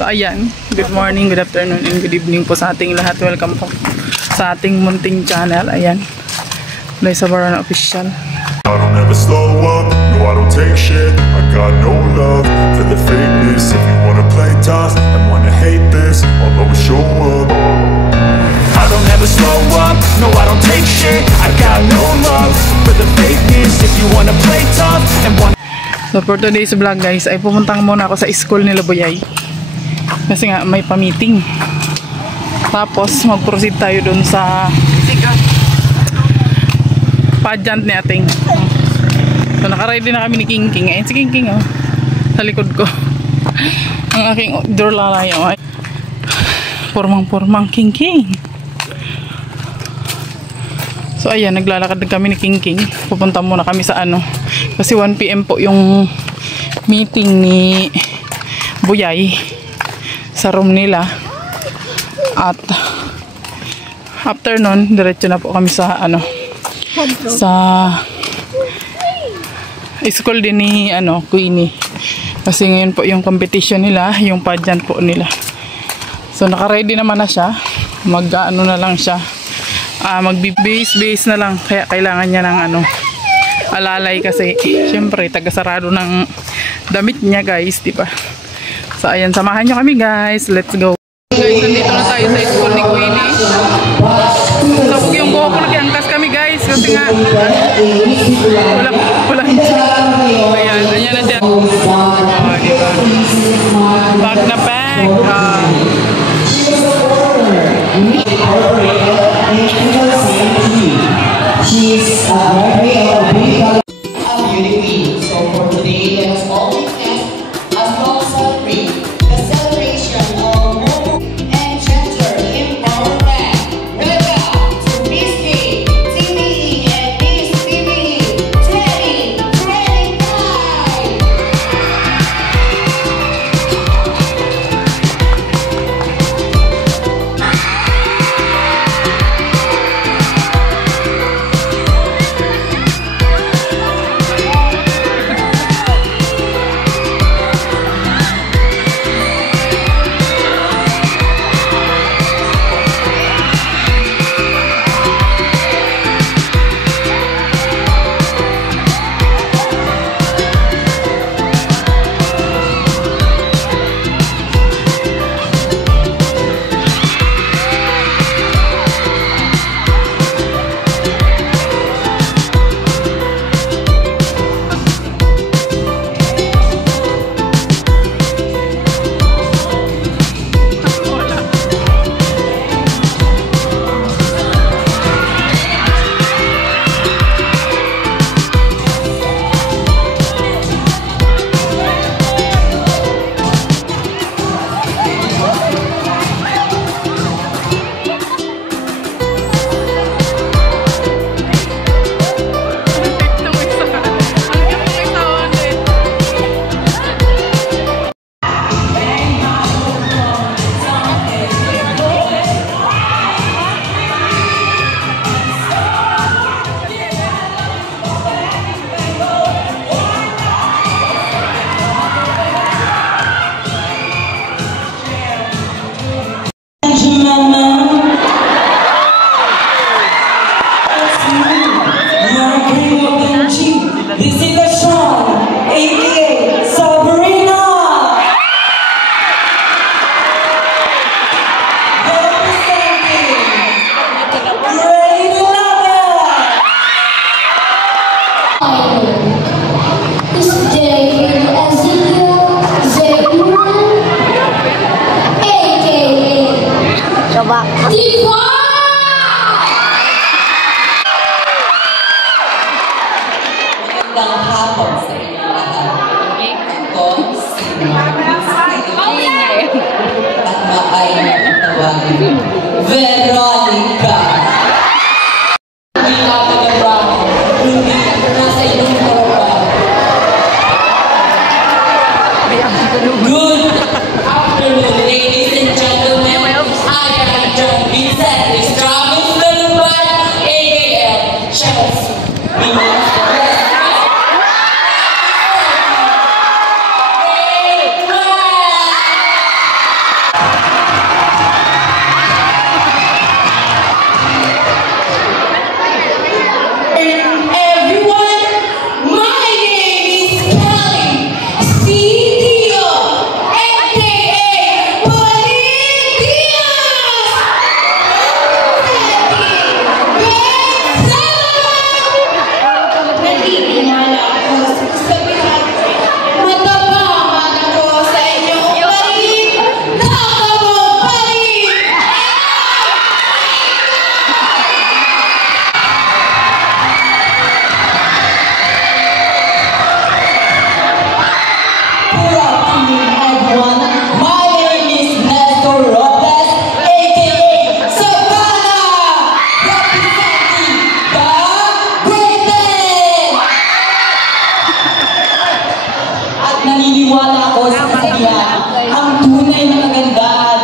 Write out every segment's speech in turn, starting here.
So ayan, good morning, good afternoon, and good evening po sa ating lahat. Welcome po sa ating munting channel. Ayan, Liza Barona Official. I don't ever slow up, no I don't take shit. I got no love for the fakeness. If you wanna play tough and wanna hate this, I'll always show up. I don't ever slow up, no I don't take shit. I got no love for the fakeness. If you wanna play tough and wanna... So for today's vlog guys, ay pupuntang muna ako sa school nila Buyay. Kasi nga may pa-meeting. Tapos mag-proceed tayo dun sa pageant ni ating. So naka-ready na kami ni King King. Ayan si King King oh, sa likod ko. Ang aking door lalayo ay pormang King King. So ayan, naglalakad kami ni King King. Pupunta muna kami sa ano, kasi 1 PM po yung meeting ni Buyay sa room nila. At after nun, diretso na po kami sa ano, sa school din ni ano, Queenie. Kasi ngayon po yung competition nila, yung pageant po nila. So naka-ready naman na siya. Mag-ano na lang siya. Mag-base na lang. Kaya kailangan niya ng ano, alalay kasi syempre taga-sarado ng damit niya guys, di ba? So ayan, samahan nyo kami guys. Let's go. Guys, nandito na tayo sa school ni Queenie. Tapos yung buho ko nag-angkas kami guys. Kasi nga wala. Ayan, ayan na siya. Diba? Bag na bag. She's a beauty queen. So for today, let's all witness a small celebrate the celebration of women and gender empowerment. Welcome to Miss K, TVE, and Miss TVE 2025. This is the song, aka Sabrina. Representing Grade 11. This day, Ezekiel Zebran, aka Divine. Magandang hapon sa inyo lahat. Ako si at maayang tawagin Veronica. Hindi nakagaraw, hindi nasa inyong karoon. Good afternoon, ladies and gentlemen. I am John Vincent, the strongest little one, AKL Chelsea. tunay na kagandahan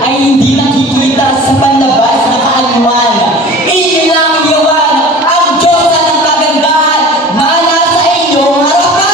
ay hindi nakikita sa panlabas na kaanyuan. Iyon lang yawan ang Diyosa ng kagandahan na nasa iyong harapan!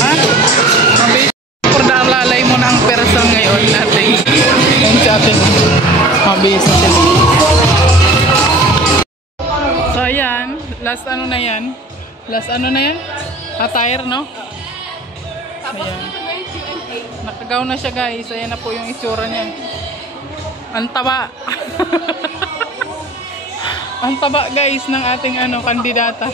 Ha? Lalay mo ng perasal ngayon natin. Ayun si atin. Mabisa siya. So ayan. Last ano na yan? Last ano na yan? Attire, no? Ayan. Nakagaw na siya guys. Ayan na po yung itsura niya. Ang taba. Ang taba guys ng ating ano kandidata.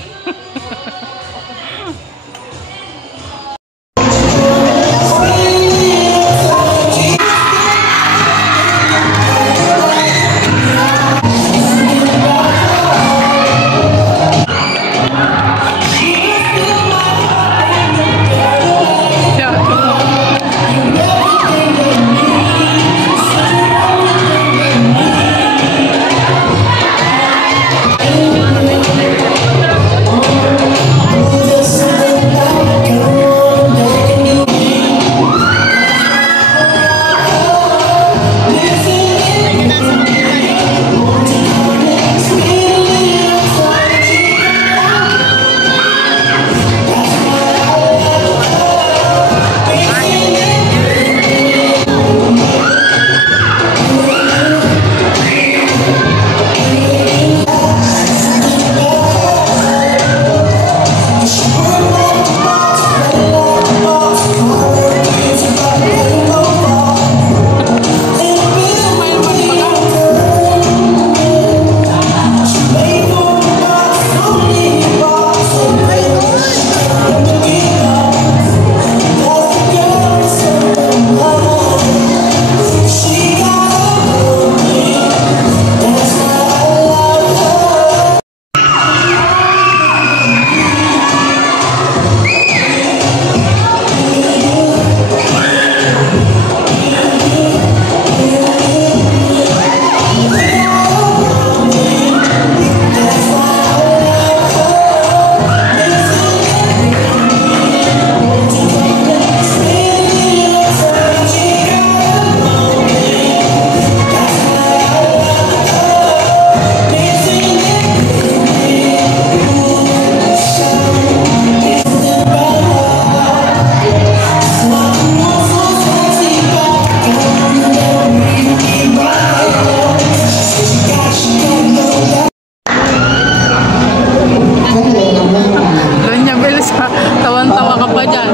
Tawan-tawa ka pa dyan.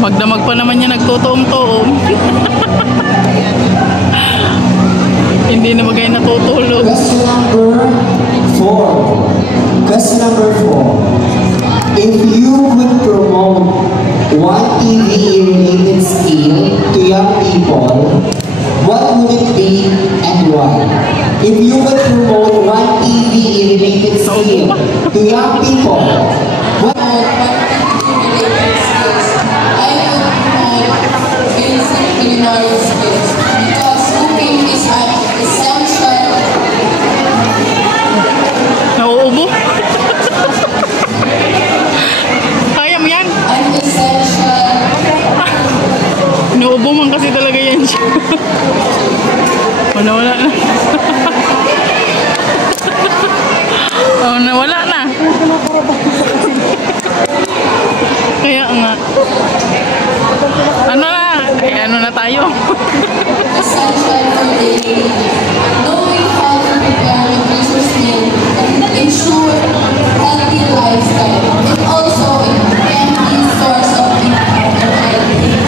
Magdamag pa naman niya nagtutuom-tuom. Hindi na magay natutulog. Question number 4. Question number 4. If you would promote one TV-related skill to young people, what would it be and why? If you would promote one TV-related skill to young people, what culinary skills because cooking is an essential. Nauubo? Kaya mo yan? An essential. Nauubo man kasi talaga yan siya. Wala na. Oh, nawala na. Kaya nga. Ano na? Ay, ano na tayo? Essential for daily living. Knowing how to prepare nutritious meal can ensure healthy lifestyle and also a friendly source of income and livelihood.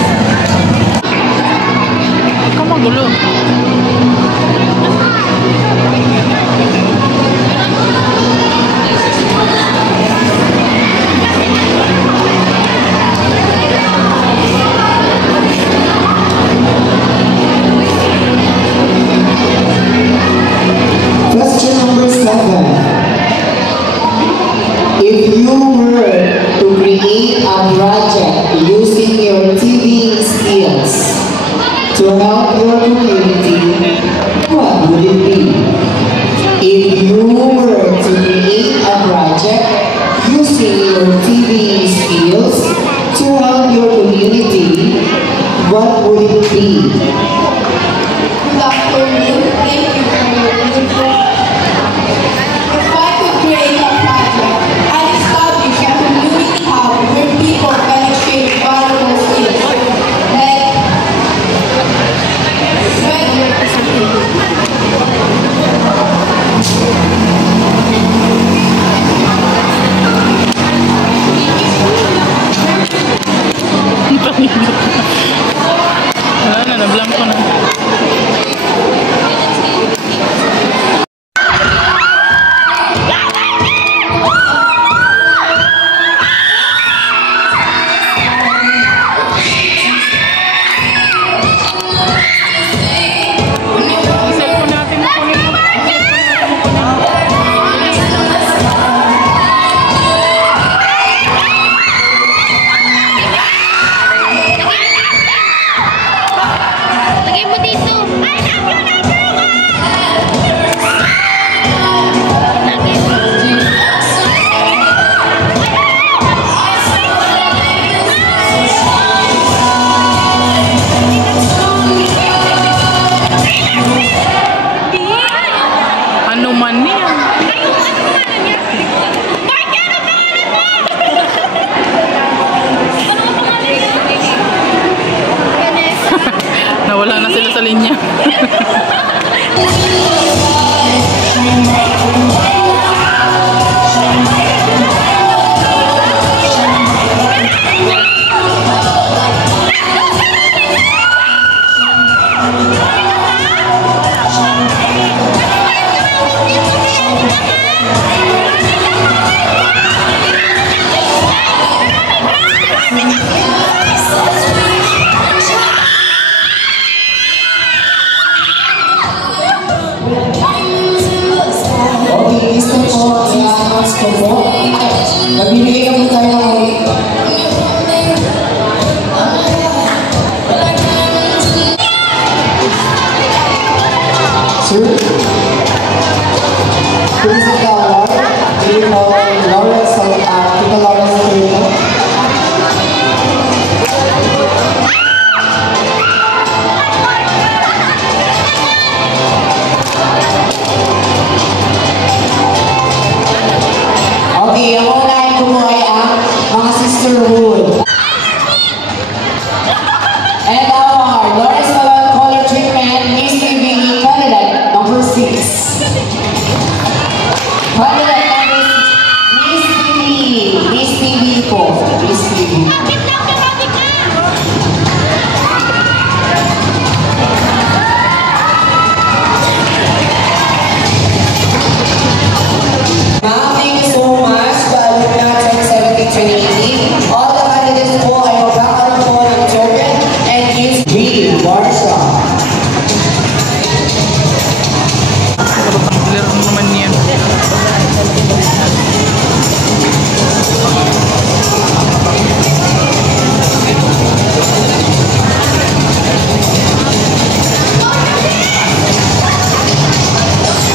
Ikaw magulo. Question number 7. If you were to create a project using your TV skills to help your community, what would it be? If you were to create a project using your TV skills to help your community, what would it be? Good afternoon. Thank you for your beautiful receive the award, we call Lawrence, Tita Lawrence Torino. Okay, ang unahin ko mo ay ang mga sisterhood. And our Lawrence Color Treatment Miss TV candidate number 6. Candidate number 6, Miss TV po. Miss TV. Ma'am, thank you so much. Baluna 2017-2018. All the candidates po ay magkakaroon po ng token and gifts. We, Warsaw. Laro naman yan.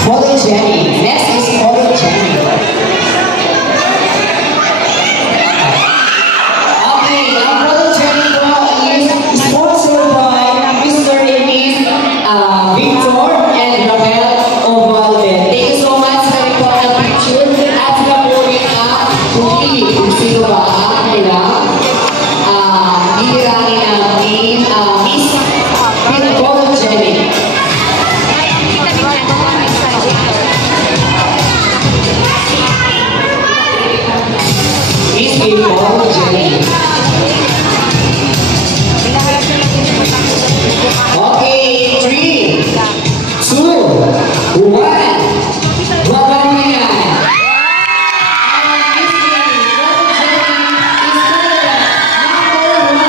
Photo Jenny. Next is Photo Jenny. Okay, ang Photo Jenny po is sponsored by Mr. and Miss Victor and Raquel Ovalde. Thank you so much sa rin po ng picture at sila po rin pumili kung sino ba ang kailang hihirangin namin Miss Photo Jenny. Miss Photo Jenny. Okay, 3, 2, 1. Babang na yan. And Miss Photo Jenny is number 1.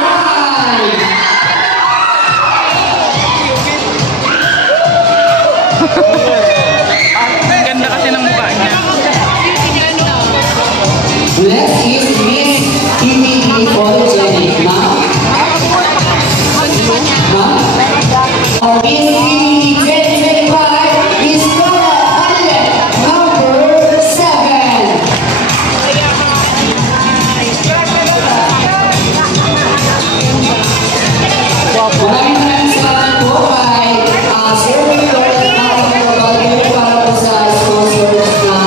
Ang ganda kasi ng mukha niya. Next is Miss TV Photo Jenny. Ma'am? Ma'am? Our Miss TV 2025 is candidate number 7. Maraming salamat po kay Sir Victor at nakakapagpapalagay para po sa sponsors na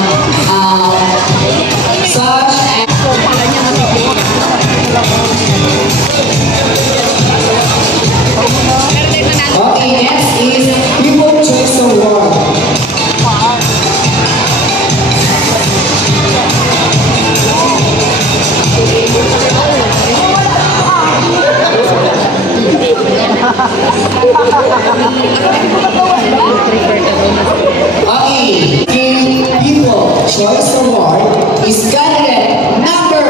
such and okay, next is People Choice Award. Okay, People Choice Award is candidate number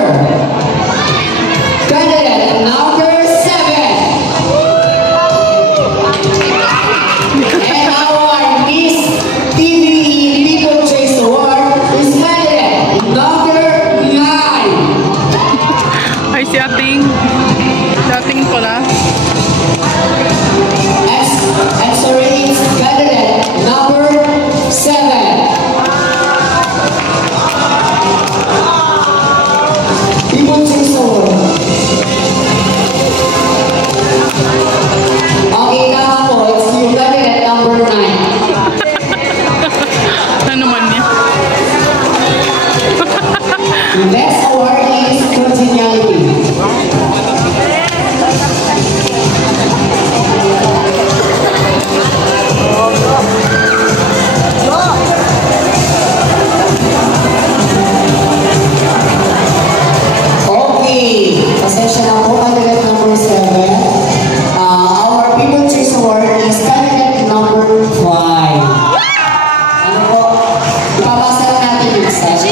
7. And our Miss TV People Choice Award is candidate number 9. Ay, si ating pala. And sorry, it's candidate number 7. People Choice Award. Okay, tama po. It's yung candidate number 9. Ano man niya? The next award is Congeniality. Okay, pasensya na po, candidate number 7. Our People Choice Award is candidate number 5. Ano po? Ipapasa lang natin yung message.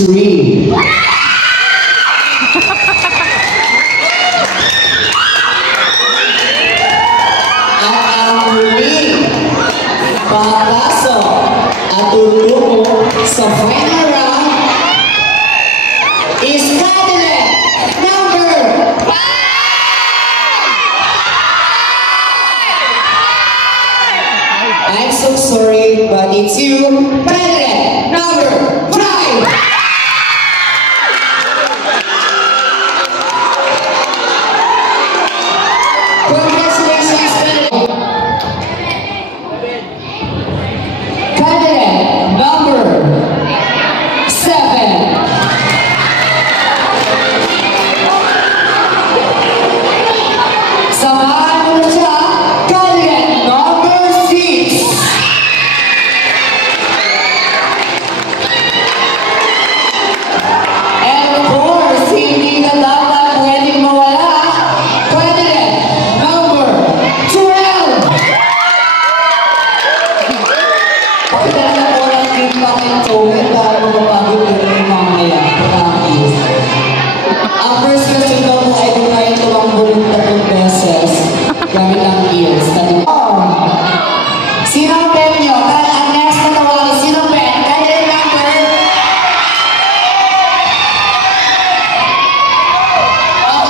3. At ang huling papasok at tutungo sa final round is candidate number 5! I'm so sorry, but it's you, candidate number 5! Congratulations, candidate number 7. Samahan mo na siya, candidate number 6. And of course, hindi na dapat pwedeng mawala, candidate number 12. Bakit talaga po lang yung pakintungin para magpapagod ko rin mamaya? Promise. Ang first question daw po ay kung kaya tumakbo ng 3 beses gamit ang ears. Sino ang pen nyo? Ang next na tawagin, sino ang pen? Candidate number?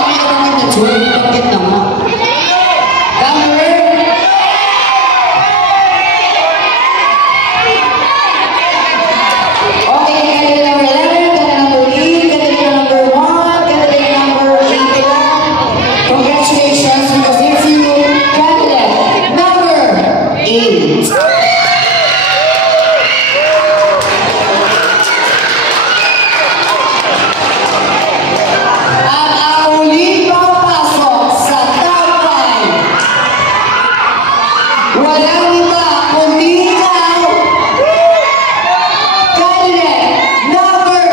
Kami na naman na join. Bakit naman? Number? Okay, candidate number 11, candidate number 8, candidate number 1, candidate number 8. Congratulations, because it's you, candidate number 8. At ang huling papasok sa top 5, walang iba kundi ikaw, candidate number 9.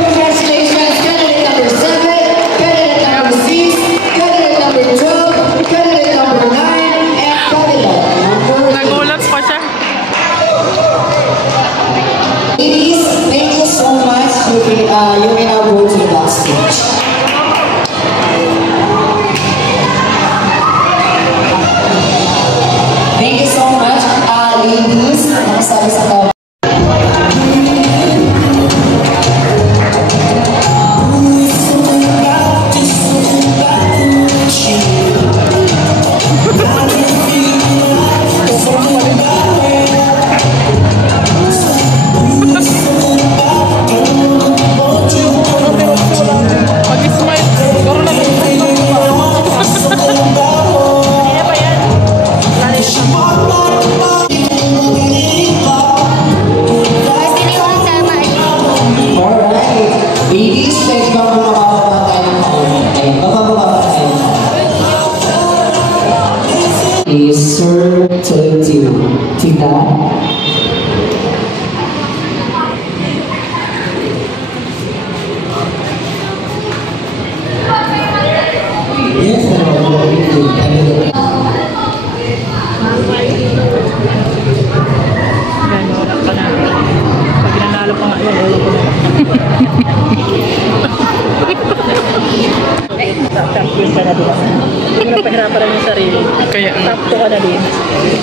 Congratulations, candidate number 7, candidate number 6, candidate number 12, candidate number 9, and candidate number 8. Nagulat pa siya. Ladies, thank you so much. You may now go to the backstage. Thank you so much, ladies. Nakasabi sa kawan. Pag-smile, siguro na Alright. Ladies, pwede ba mababa tayo ng kaunti? Mababa tayo. Is Sir Tolentino. Tita? Yes, wala pa na. Pag nanalo pa nga yun, wala pa na. Champion ka na din. Hindi mo na pahirapan rin yung sarili. Kaya nga. Top 2 ka na din.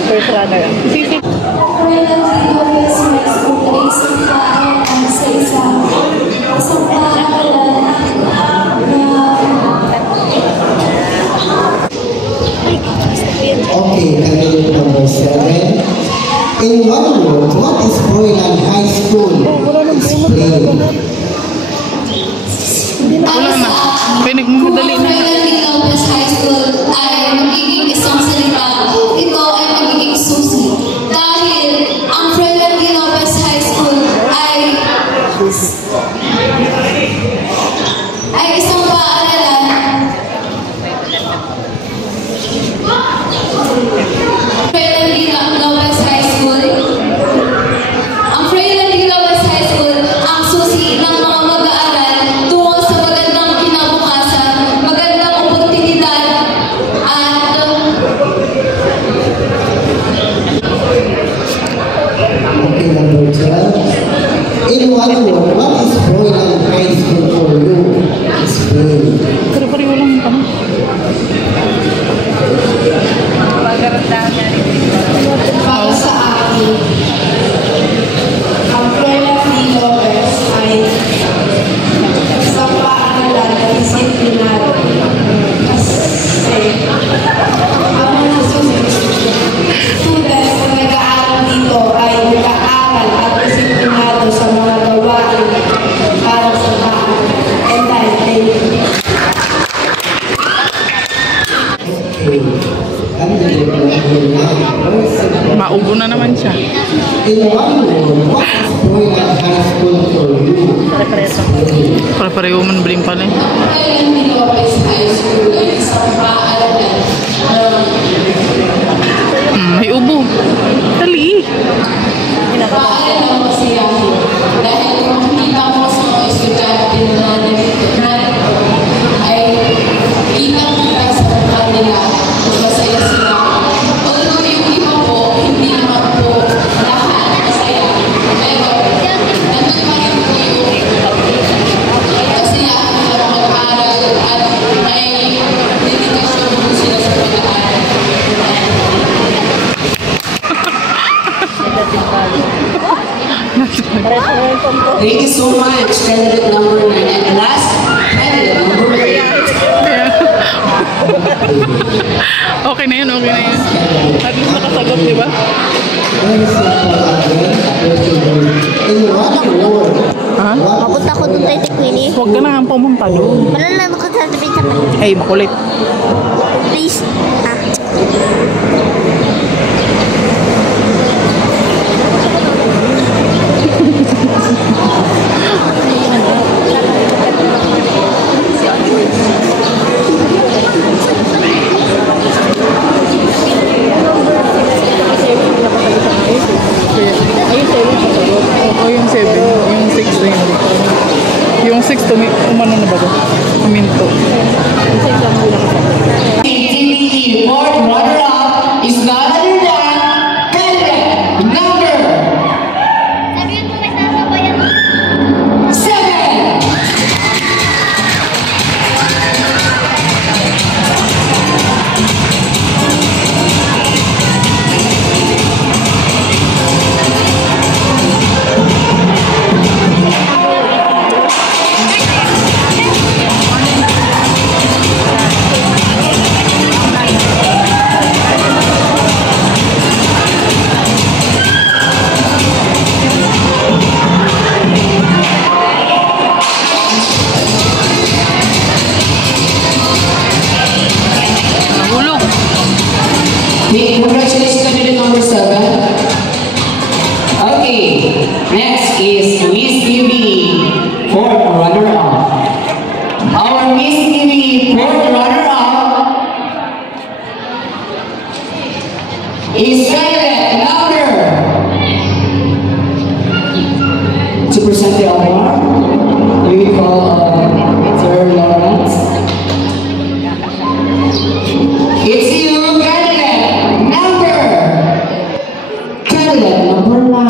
First runner. Sisi. Okay, candidate number 7. In one word, what is Froilan High School? Explain. Wala na. Pinagmamadali na. Lopez High School ay magiging isang salita. Ito ay magiging susi. Dahil ang Froilan Lopez High School ay isang paaralan. Froilan Lopez High School. Ang Froilan Lopez High School ang susi ng mga mag-aaral tungo sa magandang kinabukasan, magandang oportunidad, at Maubo na naman siya. Pare-pareho man bring pala eh. May ubo. Dali. Paalam ang masiyahin dahil kung makikita mo sa mga estudyante na narito ay kitang-kita sa mukha nila kung masaya sila. Although yung iba po, hindi naman po lahat masaya. Pero nandun pa rin po yung kasiyahan nila mag-aral at may dedikasyon po sila sa pag-aaral. Thank you so much, candidate number 9. And last, candidate number 8. Okay na yun, okay na yun. At least nakasagot, di ba? Ha? Papunta ko doon kay Queenie. Huwag ka na nga pumunta doon. Malalaman ko sasabihin sa kanya. Ay, makulit. Please. O yung 7, yung 6 na yun. Yung 6 umano na ba ito? Huminto. TVE fourth runner-up is none other than candidate number 7. Nahulog. Congratulations, candidate number 7. Okay, next is Miss TV, fourth runner-up. Our Miss TV, fourth runner-up is candidate number. To present the award, we will call Sir Lawrence. It's you, candidate number 9.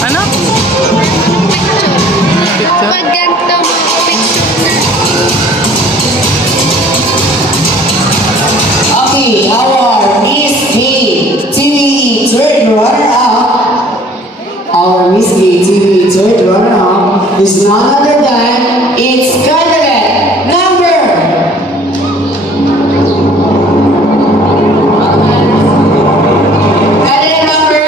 Ano? Maganda mo picture na. Okay, our Miss Gay TV third runner-up. Our Miss Gay TV third runner-up is none other than its candidate number. Candidate number.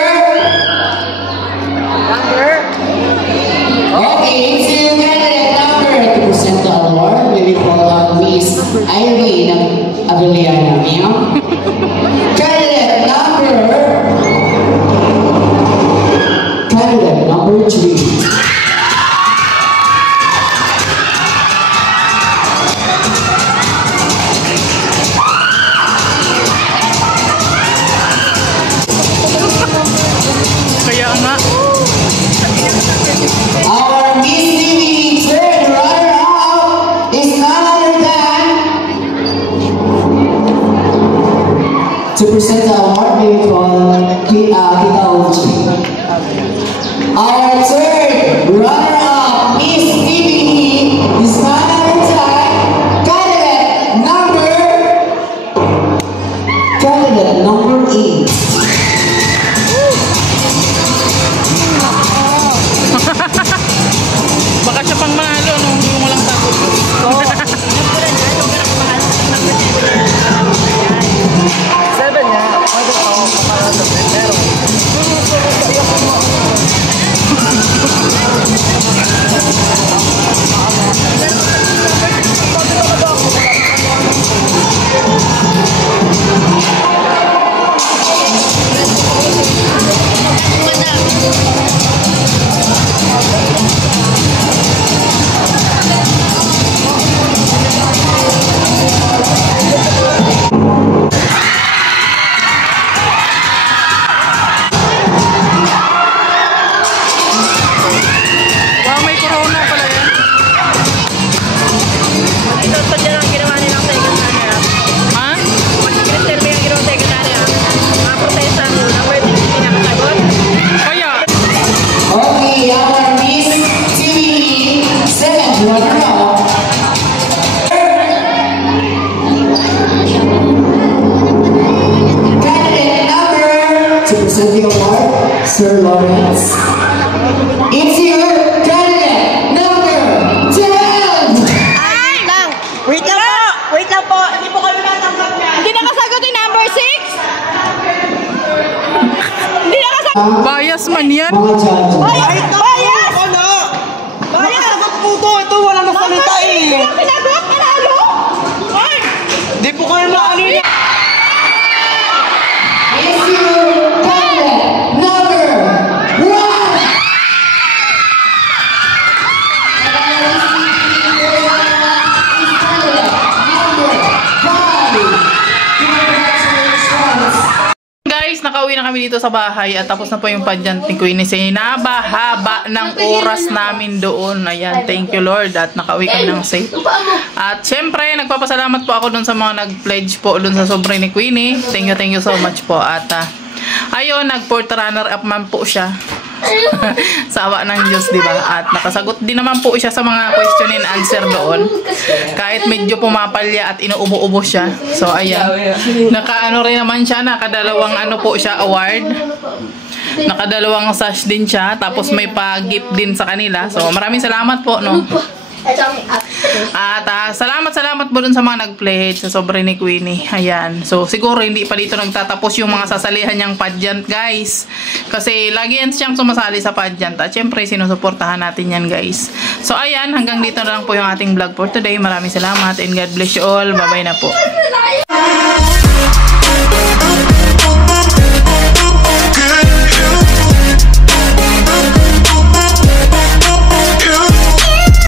Okay, it's you, candidate number. To present the award, we will call on Miss Irene Avellana. Candidate number 3. Kaya nga. Our Miss TV third runner-up is none other than. To present the award, we will call Kita Uchi. Our third runner-up, Miss TV, is none other Sir Lawrence. It's your candidate number 12! Wait lang po! Wait lang po! Hindi po kami natanggap yan! Hindi nakasagot yung number 6? Hindi nakasagot. Bias man yan. Mga judges. Ay, bias! Ano? Bias! Sagot po to! Ito walang nasalita eh! Hindi sinagot. Panalo. Ay! Hindi po kayo na ano yan! It's your candidate number 1! Guys, nakauwi na kami dito sa bahay at tapos na po yung pageant ni Queenie. Sinabahaba ng oras namin doon. Ayan, thank you Lord at nakauwi kami ng safe. At syempre, nagpapasalamat po ako doon sa mga nag-pledge po doon sa sobre ni Queenie. Thank you so much po. At ayun, nag-fourth runner-up man po siya. Sawa ng Diyos, diba? At nakasagot din naman po siya sa mga question and answer doon. Kahit medyo pumapalya at inuubo-ubo siya. So, ayan. Naka-ano rin naman siya. Nakadalawang ano po siya, award. Nakadalawang sash din siya. Tapos may pa-gift din sa kanila. So, maraming salamat po, no? At salamat po dun sa mga nag-pledge sa sobre ni Queenie. Ayan. So siguro hindi pa dito nagtatapos yung mga sasalihan niyang pageant, guys. Kasi lagi yan siyang sumasali sa pageant. At syempre sinusuportahan natin yan, guys. So ayan, hanggang dito na lang po yung ating vlog for today. Maraming salamat and God bless you all. Bye bye na po.